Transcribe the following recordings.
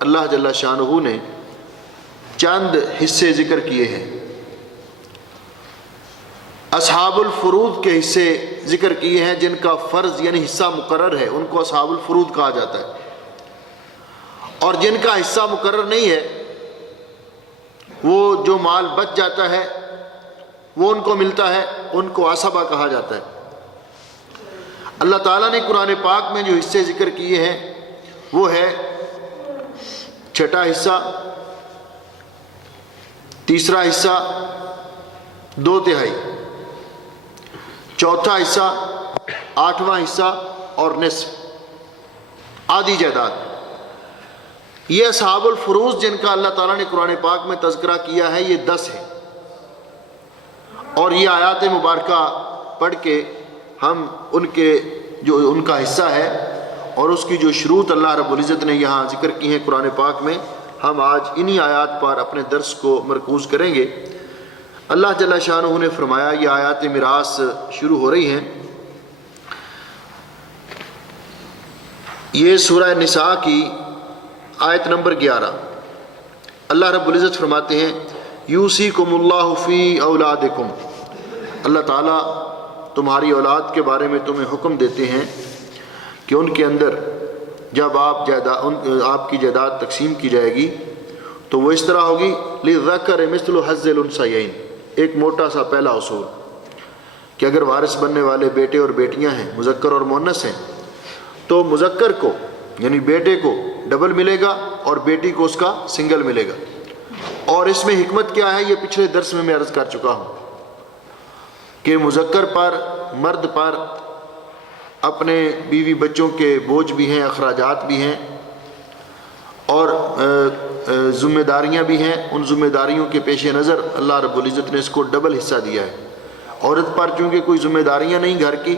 اللہ جل شانہ نے چند حصے ذکر کیے ہیں۔ اصحاب الفروض کے حصے ذکر کیے ہیں، جن کا فرض یعنی حصہ مقرر ہے ان کو اصحاب الفروض کہا جاتا ہے، اور جن کا حصہ مقرر نہیں ہے وہ جو مال بچ جاتا ہے وہ ان کو ملتا ہے، ان کو عصبہ کہا جاتا ہے۔ اللہ تعالیٰ نے قرآن پاک میں جو حصے ذکر کیے ہیں وہ ہے چھٹا حصہ، تیسرا حصہ 2/3، چوتھا حصہ، 8واں حصہ اور نصف، آدھی جائیداد۔ یہ اصحاب الفروض جن کا اللہ تعالیٰ نے قرآن پاک میں تذکرہ کیا ہے یہ 10 ہیں، اور یہ آیات مبارکہ پڑھ کے ہم ان کا حصہ ہے اور اس کی جو شروط اللہ رب العزت نے یہاں ذکر کی ہیں قرآن پاک میں، ہم آج انہی آیات پر اپنے درس کو مرکوز کریں گے۔ اللہ جل شانہ نے فرمایا، یہ آیات میراث شروع ہو رہی ہیں، یہ سورہ نساء کی آیت نمبر 11۔ اللہ رب العزت فرماتے ہیں، یوصیکم اللہ فی اولادکم، اللہ تعالیٰ تمہاری اولاد کے بارے میں تمہیں حکم دیتے ہیں کہ ان کے اندر جب آپ کی جائیداد تقسیم کی جائے گی تو وہ اس طرح ہوگی، للذکر مثل حظ الانثیین، ایک موٹا سا پہلا اصول کہ اگر وارث بننے والے بیٹے اور بیٹیاں ہیں، مذکر اور مؤنث ہیں، تو مذکر کو یعنی بیٹے کو ڈبل ملے گا اور بیٹی کو اس کا سنگل ملے گا۔ اور اس میں حکمت کیا ہے یہ پچھلے درس میں عرض کر چکا ہوں کہ مذکر پر، مرد پر اپنے بیوی بچوں کے بوجھ بھی ہیں، اخراجات بھی ہیں اور ذمہ داریاں بھی ہیں۔ ان ذمہ داریوں کے پیش نظر اللہ رب العزت نے اس کو ڈبل حصہ دیا ہے۔ عورت پر چونکہ کوئی ذمہ داریاں نہیں گھر کی،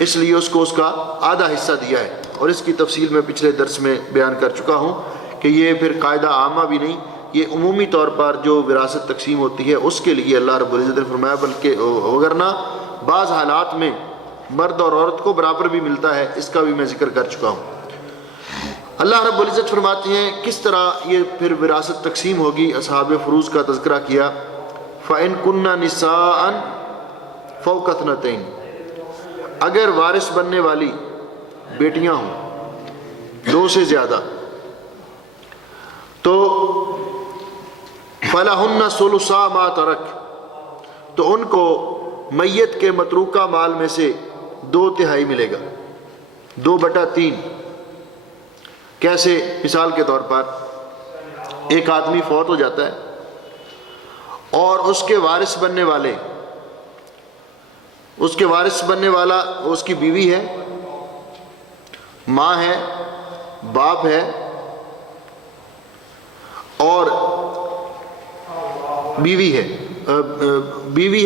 اس لیے اس کو اس کا آدھا حصہ دیا ہے، اور اس کی تفصیل میں پچھلے درس میں بیان کر چکا ہوں کہ یہ پھر قاعدہ عامہ بھی نہیں، یہ عمومی طور پر جو وراثت تقسیم ہوتی ہے اس کے لیے اللہ رب العزت نے فرمایا، بلکہ وگرنہ بعض حالات میں مرد اور عورت کو برابر بھی ملتا ہے، اس کا بھی میں ذکر کر چکا ہوں۔ اللہ رب العزت فرماتے ہیں کس طرح یہ پھر وراثت تقسیم ہوگی۔ اصحاب فروض کا تذکرہ کیا، فَإِن كُنَّ نِسَاءً فَوْقَ اثْنَتَيْنِ، اگر وارث بننے والی بیٹیاں ہوں 2 سے زیادہ تو فَلَهُنَّ ثُلُثَا مَا تَرَكَ، تو ان کو میت کے متروکہ مال میں سے 2/3 ملے گا، 2/3۔ کیسے؟ مثال کے طور پر ایک آدمی فوت ہو جاتا ہے اور اس کے وارث بننے والا اس کی بیوی ہے، ماں ہے، باپ ہے اور بیوی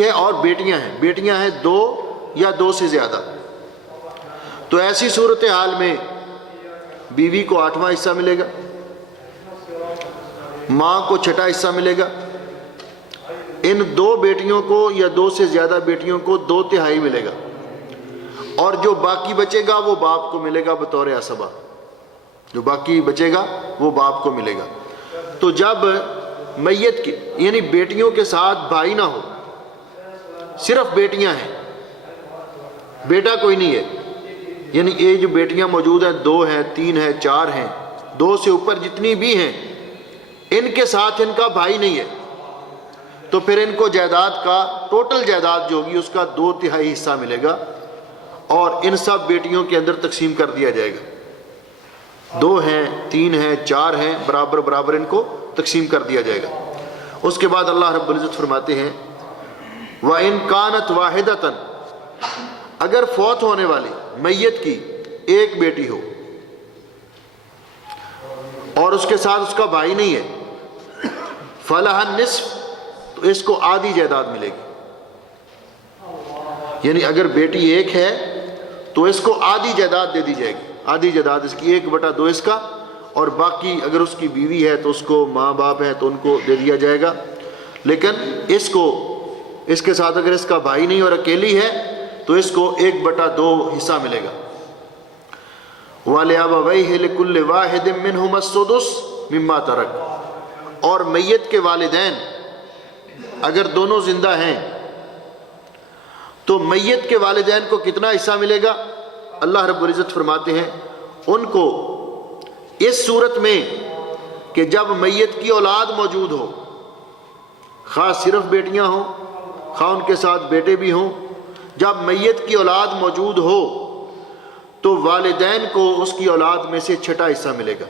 ہے اور بیٹیاں ہیں 2 یا 2 سے زیادہ۔ تو ایسی صورتحال میں بیوی کو 8واں حصہ ملے گا، ماں کو 6واں حصہ ملے گا، ان 2 بیٹیوں کو یا 2 سے زیادہ بیٹیوں کو 2/3 ملے گا، اور جو باقی بچے گا وہ باپ کو ملے گا بطور عصبہ، جو باقی بچے گا وہ باپ کو ملے گا۔ تو جب میت کی یعنی بیٹیوں کے ساتھ بھائی نہ ہو، صرف بیٹیاں ہیں، بیٹا کوئی نہیں ہے، یعنی یہ جو بیٹیاں موجود ہیں 2 ہیں، 3 ہیں، 4 ہیں، 2 سے اوپر جتنی بھی ہیں، ان کے ساتھ ان کا بھائی نہیں ہے، تو پھر ان کو جائیداد کا ٹوٹل جائیداد جو ہوگی اس کا 2/3 حصہ ملے گا، اور ان سب بیٹیوں کے اندر تقسیم کر دیا جائے گا۔ 2 ہیں، 3 ہیں، 4 ہیں، برابر ان کو تقسیم کر دیا جائے گا۔ اس کے بعد اللہ رب العزت فرماتے ہیں، وَإِن كَانَتْ وَاحِدَةً، اگر فوت ہونے والی میت کی ایک بیٹی ہو اور اس کے ساتھ اس کا بھائی نہیں ہے، فَلَهَا النِّصْفُ، تو اس کو آدھی جائیداد ملے گی۔ یعنی اگر بیٹی ایک ہے تو اس کو آدھی جائیداد دے دی جائے گی، آدھی جائیداد اس کی 1/2 اس کا، اور باقی اگر اس کی بیوی ہے تو اس کو، ماں باپ ہے تو ان کو دے دیا جائے گا، لیکن اس کے ساتھ اگر اس کا بھائی نہیں اور اکیلی ہے تو اس کو 1/2 حصہ ملے گا۔ وَلِأَبَوَيْهِ لِكُلِّ وَاحِدٍ مِّنْهُمَا السُّدُسُ مِمَّا تَرَكَ، اور میت کے والدین اگر دونوں زندہ ہیں تو میت کے والدین کو کتنا حصہ ملے گا؟ اللہ رب العزت فرماتے ہیں ان کو اس صورت میں کہ جب میت کی اولاد موجود ہو، خواہ صرف بیٹیاں ہوں خواہ ان کے ساتھ بیٹے بھی ہوں، جب میت کی اولاد موجود ہو تو والدین کو اس کی اولاد میں سے چھٹا حصہ ملے گا،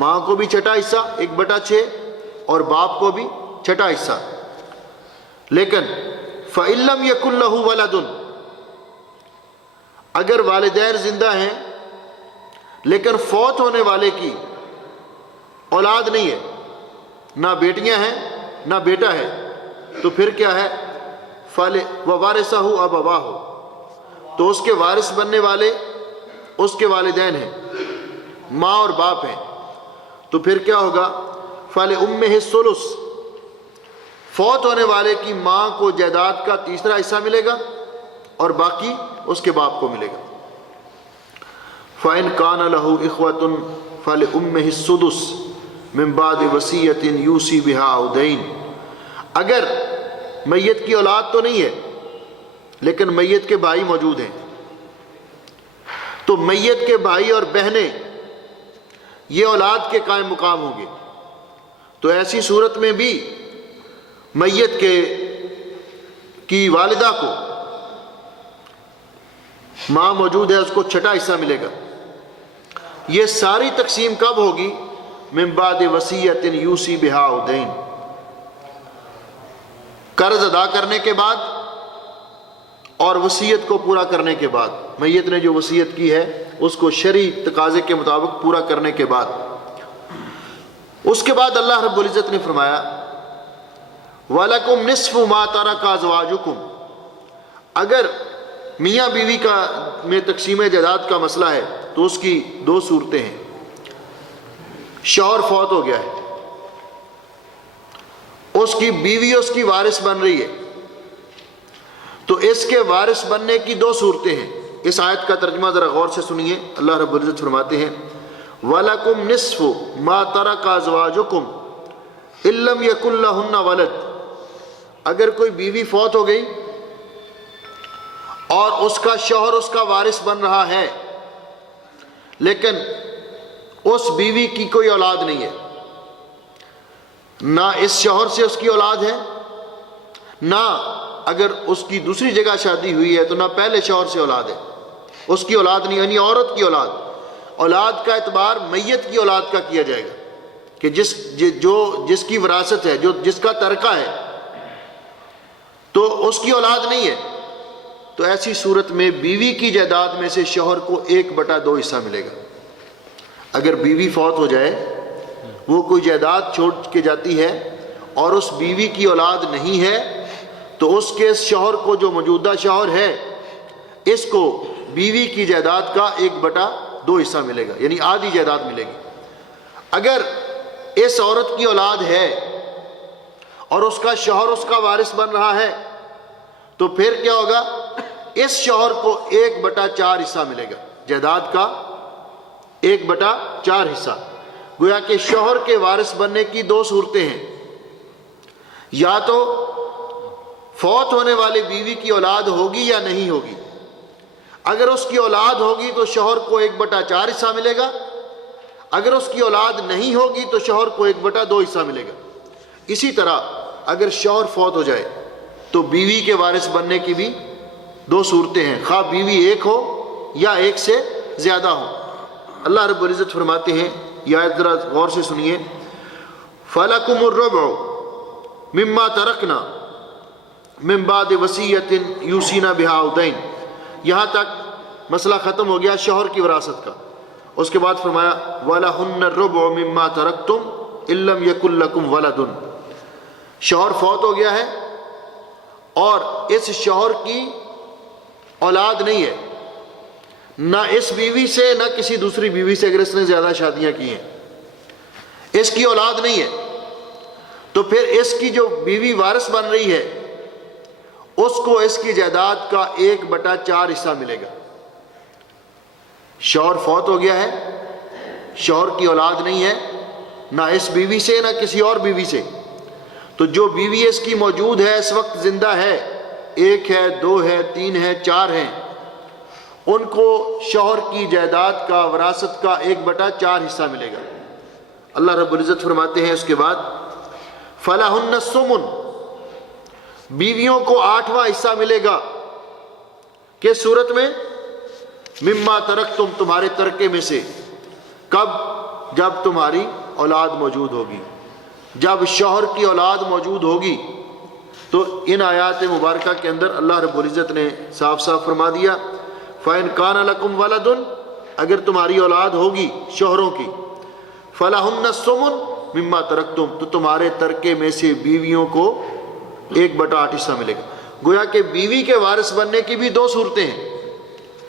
ماں کو بھی چھٹا حصہ 1/6 اور باپ کو بھی چھٹا حصہ۔ لیکن فَإِن لَّمْ يَكُن لَّهُ وَلَدٌ، اگر والدین زندہ ہیں لیکن فوت ہونے والے کی اولاد نہیں ہے، نہ بیٹیاں ہیں نہ بیٹا ہے، تو پھر کیا ہے؟ وَوَارِثُهُ أَبَوَاهُ، تو اس کے وارث بننے والے اس کے والدین ہیں، ماں اور باپ ہیں، تو پھر کیا ہوگا؟ فَلِأُمِّهِ الثُّلُثُ، فوت ہونے والے کی ماں کو جائیداد کا تیسرا حصہ ملے گا اور باقی اس کے باپ کو ملے گا۔ فَإِن كَانَ لَهُ إِخْوَةٌ فَلِأُمِّهِ السُّدُسُ مِن بَعْدِ وَصِيَّةٍ يُوصِي بِهَا أَوْ دَيْنٍ، اگر میت کی اولاد تو نہیں ہے لیکن میت کے بھائی موجود ہیں، تو میت کے بھائی اور بہنیں یہ اولاد کے قائم مقام ہوں گے، تو ایسی صورت میں بھی میت کی والدہ کو ماں موجود ہے، اس کو چھٹا حصہ ملے گا۔ یہ ساری تقسیم کب ہوگی؟ من بعد وصیۃ یوصی بہا أو دین، قرض ادا کرنے کے بعد اور وصیت کو پورا کرنے کے بعد، میت نے جو وصیت کی ہے اس کو شرعی تقاضے کے مطابق پورا کرنے کے بعد۔ اس کے بعد اللہ رب العزت نے فرمایا وَلَكُمْ نِصْفُ مَا تَرَكَ أَزْوَاجُكُمْ، اگر میاں بیوی میں تقسیم جائیداد کا مسئلہ ہے تو اس کی 2 صورتیں ہیں۔ شوہر فوت ہو گیا ہے، اس کی بیوی اس کی وارث بن رہی ہے، تو اس کے وارث بننے کی 2 صورتیں ہیں۔ اس آیت کا ترجمہ ذرا غور سے سنیے، اللہ رب العزت فرماتے ہیں وَلَكُمْ نِصْفُ مَا تَرَكَ أَزْوَاجُكُمْ إِن لَّمْ يَكُن لَّهُنَّ وَلَدٌ، اگر کوئی بیوی فوت ہو گئی اور اس کا شوہر اس کا وارث بن رہا ہے لیکن اس بیوی کی کوئی اولاد نہیں ہے، نہ اس شوہر سے اس کی اولاد ہے، نہ اگر اس کی دوسری جگہ شادی ہوئی ہے تو نہ پہلے شوہر سے اولاد ہے، اس کی اولاد نہیں، یعنی عورت کی اولاد کا اعتبار میت کی اولاد کا کیا جائے گا کہ جس کی وراثت ہے، جس کا ترکہ ہے، تو اس کی اولاد نہیں ہے، تو ایسی صورت میں بیوی کی جائیداد میں سے شوہر کو 1/2 حصہ ملے گا۔ اگر بیوی فوت ہو جائے، وہ کوئی جائیداد چھوڑ کے جاتی ہے اور اس بیوی کی اولاد نہیں ہے، تو اس کے شوہر کو، جو موجودہ شوہر ہے، اس کو بیوی کی جائیداد کا 1/2 حصہ ملے گا، یعنی آدھی جائیداد ملے گی۔ اگر اس عورت کی اولاد ہے اور اس کا شوہر اس کا وارث بن رہا ہے تو پھر کیا ہوگا؟ اس شوہر کو 1/4 حصہ ملے گا، جائیداد کا 1/4 حصہ۔ گویا کہ شوہر کے وارث بننے کی 2 صورتیں ہیں، یا تو فوت ہونے والی بیوی کی اولاد ہوگی یا نہیں ہوگی۔ اگر اس کی اولاد ہوگی تو شوہر کو 1/4 حصہ ملے گا، اگر اس کی اولاد نہیں ہوگی تو شوہر کو 1/2 حصہ ملے گا۔ اسی طرح اگر شوہر فوت ہو جائے تو بیوی کے وارث بننے کی بھی 2 صورتیں ہیں، خواہ بیوی ایک ہو یا ایک سے زیادہ ہو۔ اللہ رب العزت فرماتے ہیں، یہ آیت ذرا غور سے سنیے، فَلَكُمُ الرُّبُعُ مِمَّا تَرَكْنَا مِن بَعْدِ وَصِيَّةٍ يُوصِينَ بِهَا أَوْ دَيْنٍ، یہاں تک مسئلہ ختم ہو گیا شوہر کی وراثت کا۔ اس کے بعد فرمایا وَلَهُنَّ الرُّبُعُ مِمَّا تَرَكْتُمْ إِن لَّمْ يَكُن لَّكُمْ وَلَدٌ، شوہر فوت ہو گیا ہے اور اس شوہر کی اولاد نہیں ہے، نہ اس بیوی سے نہ کسی دوسری بیوی سے، اگر اس نے زیادہ شادیاں کی ہیں، اس کی اولاد نہیں ہے، تو پھر اس کی جو بیوی وارث بن رہی ہے اس کو اس کی جائیداد کا 1/4 حصہ ملے گا۔ شوہر فوت ہو گیا ہے، شوہر کی اولاد نہیں ہے، نہ اس بیوی سے نہ کسی اور بیوی سے، تو جو بیوی اس کی موجود ہے، اس وقت زندہ ہے، ایک ہے، دو ہے، تین ہے، چار ہیں، ان کو شوہر کی جائیداد کا، وراثت کا 1/4 حصہ ملے گا۔ اللہ رب العزت فرماتے ہیں اس کے بعد فَلَهُنَّ الثُّمُنُ، بیویوں کو 8واں حصہ ملے گا۔ کس صورت میں؟ مما ترکتم، تمہارے ترکے میں سے۔ کب؟ جب تمہاری اولاد موجود ہوگی، جب شوہر کی اولاد موجود ہوگی۔ تو ان آیات مبارکہ کے اندر اللہ رب العزت نے صاف صاف فرما دیا فَإِنْ كَانَ لَكُمْ وَلَدٌ، اگر تمہاری اولاد ہوگی شوہروں کی، فَلَهُنَّ الثُّمُنُ مما ترکتم، تو تمہارے ترکے میں سے بیویوں کو 1/8 حصہ ملے گا۔ گویا کہ بیوی کے وارث بننے کی بھی 2 صورتیں ہیں۔